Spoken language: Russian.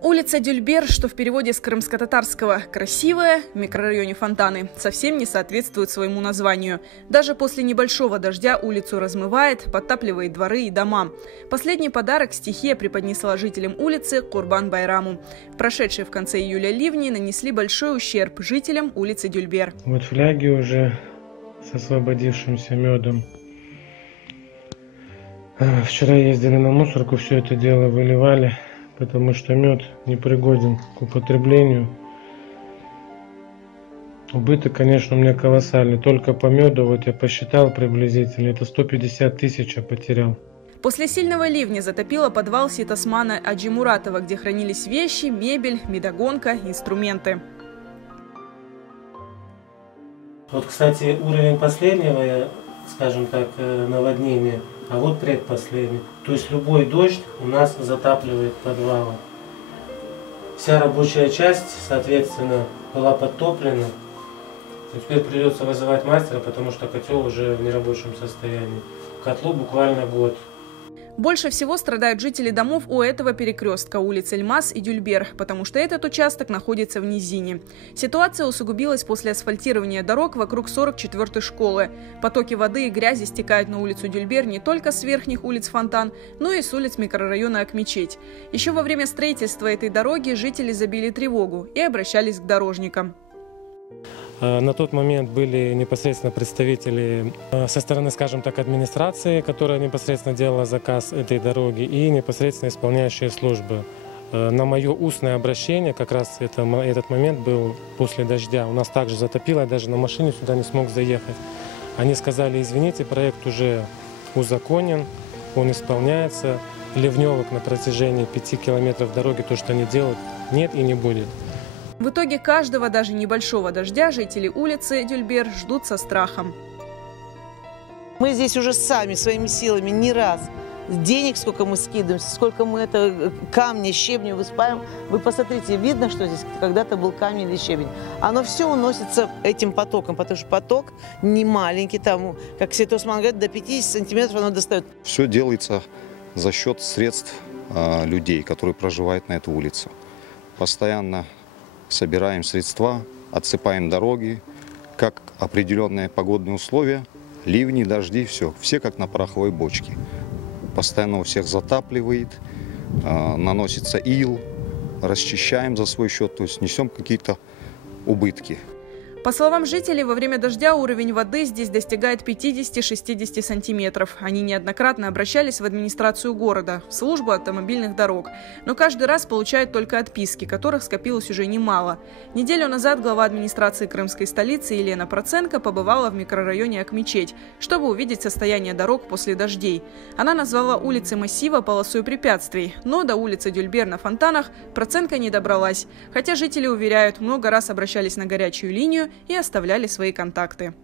Улица Дюльбер, что в переводе с крымско-татарского «красивая», в микрорайоне Фонтаны, совсем не соответствует своему названию. Даже после небольшого дождя улицу размывает, подтапливает дворы и дома. Последний подарок стихия преподнесла жителям улицы Курбан-Байраму. Прошедшие в конце июля ливни нанесли большой ущерб жителям улицы Дюльбер. Вот фляги уже с освободившимся медом. Вчера ездили на мусорку, все это дело выливали, потому что мед непригоден к употреблению. Убыток, конечно, у меня колоссальный. Только по меду, вот я посчитал приблизительно, это 150 тысяч я потерял. После сильного ливня затопило подвал Ситосмана Аджимуратова, где хранились вещи, мебель, медогонка, инструменты. Вот, кстати, уровень последнего, скажем так, наводнения, а вот предпоследний. То есть любой дождь у нас затапливает подвалы. Вся рабочая часть, соответственно, была подтоплена. И теперь придется вызывать мастера, потому что котел уже в нерабочем состоянии. Котлу буквально год. Больше всего страдают жители домов у этого перекрестка улиц Эльмас и Дюльбер, потому что этот участок находится в низине. Ситуация усугубилась после асфальтирования дорог вокруг 44-й школы. Потоки воды и грязи стекают на улицу Дюльбер не только с верхних улиц Фонтан, но и с улиц микрорайона Акмечеть. Еще во время строительства этой дороги жители забили тревогу и обращались к дорожникам. На тот момент были непосредственно представители со стороны, скажем так, администрации, которая непосредственно делала заказ этой дороги, и непосредственно исполняющие службы. На мое устное обращение, как раз этот момент был после дождя. У нас также затопило, я даже на машине сюда не смог заехать. Они сказали: извините, проект уже узаконен, он исполняется. Ливневок на протяжении 5 километров дороги, то, что они делают, нет и не будет. В итоге каждого, даже небольшого дождя, жители улицы Дюльбер ждут со страхом. Мы здесь уже сами, своими силами, не раз. Денег сколько мы скидываемся, сколько мы это камни, щебни высыпаем. Вы посмотрите, видно, что здесь когда-то был камень или щебень. Оно все уносится этим потоком, потому что поток не маленький. Там, как Ситосман говорит, до 50 сантиметров оно достает. Все делается за счет средств людей, которые проживают на этой улице. Постоянно собираем средства, отсыпаем дороги, как определенные погодные условия, ливни, дожди, все как на пороховой бочке. Постоянно у всех затапливает, наносится ил, расчищаем за свой счет, то есть несем какие-то убытки. По словам жителей, во время дождя уровень воды здесь достигает 50-60 сантиметров. Они неоднократно обращались в администрацию города, в службу автомобильных дорог. Но каждый раз получают только отписки, которых скопилось уже немало. Неделю назад глава администрации крымской столицы Елена Проценко побывала в микрорайоне Акмечеть, чтобы увидеть состояние дорог после дождей. Она назвала улицы массива полосой препятствий, но до улицы Дюльбер на Фонтанах Проценко не добралась. Хотя жители уверяют, много раз обращались на горячую линию и оставляли свои контакты.